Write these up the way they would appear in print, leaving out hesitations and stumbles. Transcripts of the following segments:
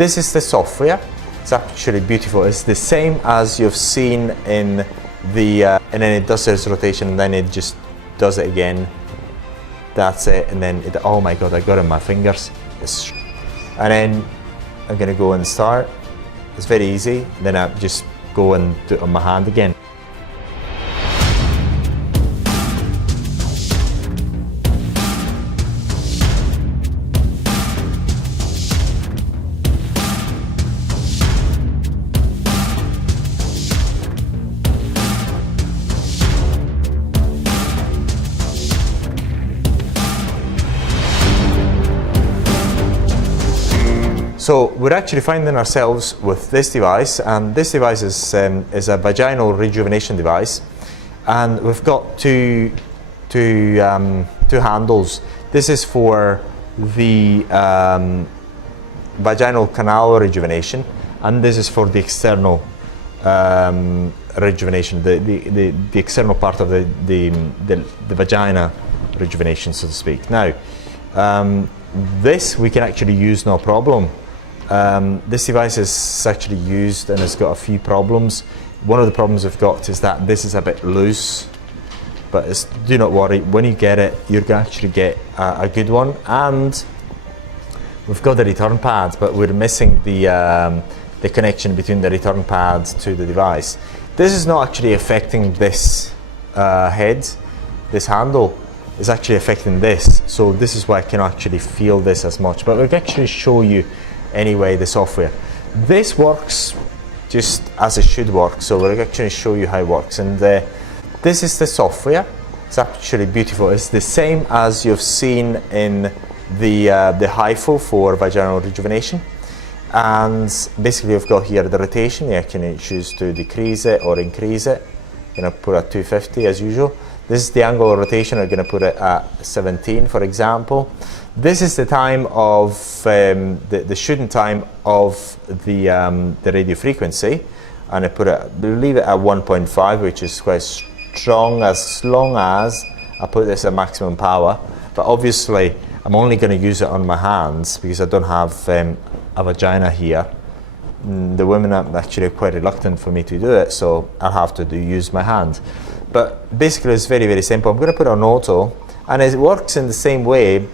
This is the software. It's actually beautiful. It's the same as you've seen in the, and then it does this rotation, and then it just does it again. That's it, and then it, oh my god, I got it in my fingers. And then I'm gonna go and start. It's very easy. Then I just go and do it on my hand again. So we're actually finding ourselves with this device, and this device is a vaginal rejuvenation device, and we've got two handles. This is for the vaginal canal rejuvenation, and this is for the external rejuvenation, the external part of the vagina rejuvenation, so to speak. Now, this we can actually use no problem. This device is actually used and has got a few problems. One of the problems we've got is that this is a bit loose, but do not worry, when you get it, you're going to actually get a good one. And we've got the return pad, but we're missing the connection between the return pad to the device. This is not actually affecting this head. This handle is actually affecting this, so this is why I cannot actually feel this as much, but we'll actually show you anyway the software. This works just as it should work, so we'll actually show you how it works. And this is the software. It's actually beautiful. It's the same as you've seen in the Hifu for vaginal rejuvenation, and basically you've got here the rotation. You can choose to decrease it or increase it. I'm going to put at 250 as usual. This is the angle of rotation. I'm going to put it at 17, for example. This is the time of the shooting time of the radio frequency, and I leave it at 1.5, which is quite strong, as long as I put this at maximum power. But obviously, I'm only going to use it on my hands because I don't have a vagina here. The women are actually quite reluctant for me to do it, so I'll have to use my hand. But basically, it's very, very simple. I'm going to put it on auto, and it works in the same way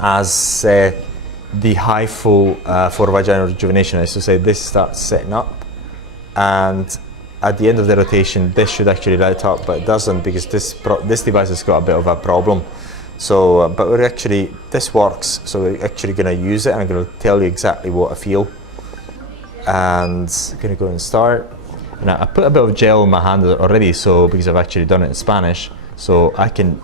as the Hifu for vaginal rejuvenation. As to say, this starts setting up, and at the end of the rotation, this should actually light up, but it doesn't because this device has got a bit of a problem. So, but this works. So we're actually going to use it, and I'm going to tell you exactly what I feel. And I'm going to go and start. And I put a bit of gel in my hand already, so because I've actually done it in Spanish. So I can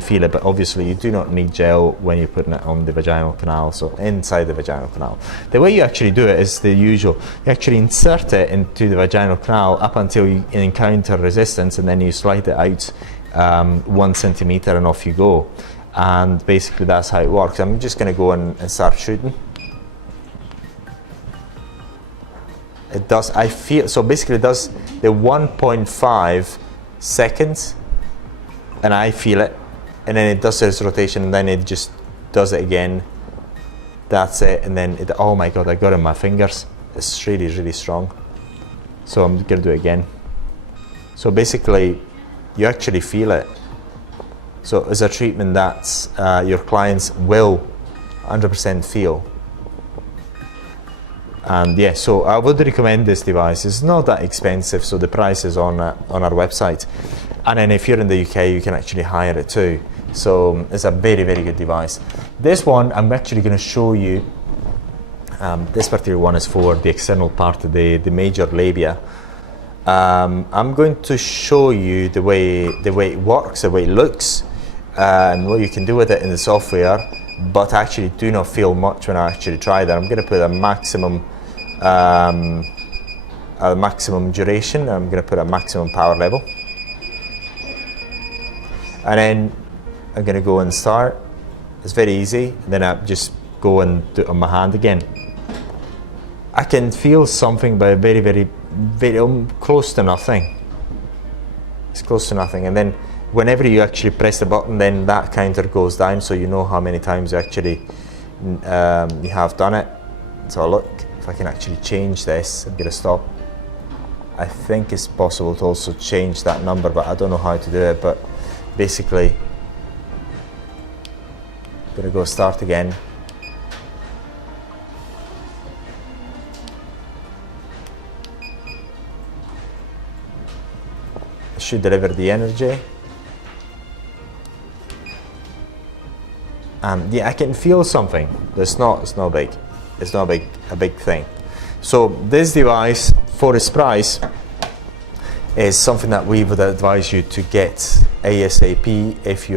feel it, but obviously you do not need gel when you're putting it on the vaginal canal, so inside the vaginal canal. The way you actually do it is the usual. You actually insert it into the vaginal canal up until you encounter resistance, and then you slide it out 1 centimeter and off you go. And basically that's how it works. I'm just going to go and start shooting. It does, I feel, so basically it does the 1.5 seconds, and I feel it, and then it does this rotation, and then it just does it again. That's it, and then it, oh my god, I got it in my fingers. It's really, really strong. So I'm going to do it again. So basically, you actually feel it. So it's a treatment that your clients will 100% feel. And yeah, so I would recommend this device. It's not that expensive, so the price is on our website. And then if you're in the UK, you can actually hire it too. So it's a very, very good device. This one, I'm actually going to show you. This particular one is for the external part of the major labia. I'm going to show you the way it works, the way it looks, and what you can do with it in the software. But I actually do not feel much when I actually try that. I'm going to put a maximum duration. I'm going to put a maximum power level, and then I'm going to go and start. It's very easy. Then I just go and do it on my hand again. I can feel something, but very, very, very close to nothing. It's close to nothing, and then whenever you actually press the button, then that counter goes down, so you know how many times you actually you have done it. So I'll look if I can actually change this and get a stop. I think it's possible to also change that number, but I don't know how to do it. But basically, I'm gonna go start again. It should deliver the energy. Yeah, I can feel something. It's not big. It's not a big thing. So this device, for its price, is something that we would advise you to get ASAP if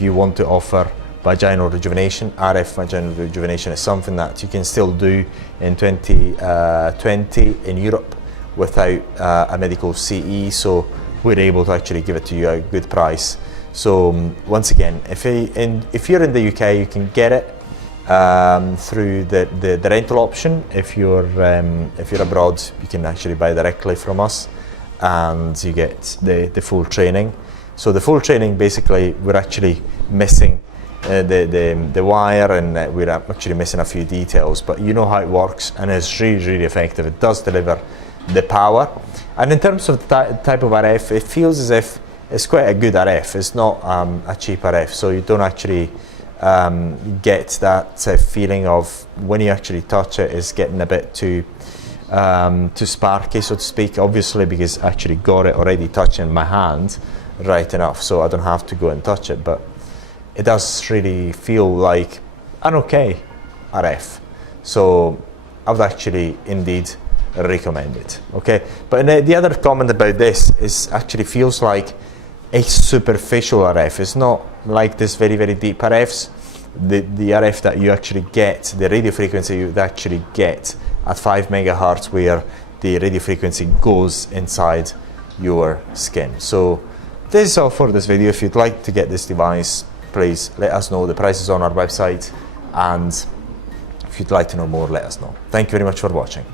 you want to offer vaginal rejuvenation. RF vaginal rejuvenation is something that you can still do in 2020 in Europe without a medical CE. So we're able to actually give it to you at a good price. So once again, if you're in the UK, you can get it through the rental option. If you're abroad, you can actually buy directly from us, and you get the full training. So the full training, basically, we're actually missing the wire, and we're actually missing a few details, but you know how it works, and it's really effective. It does deliver the power. And in terms of the type of RF, it feels as if it's quite a good RF. It's not a cheap RF, so you don't actually get that feeling of when you actually touch it, it's getting a bit too sparky, so to speak, obviously, because I actually got it already touching my hand right enough, so I don't have to go and touch it. But it does really feel like an okay RF, so I would actually indeed recommend it. Okay, but the other comment about this is actually feels like a superficial RF. It's not like this very deep RFs. The RF that you actually get, the radio frequency you actually get at 5 megahertz, where the radio frequency goes inside your skin. So this is all for this video. If you'd like to get this device, please let us know. The price is on our website, and if you'd like to know more, let us know. Thank you very much for watching.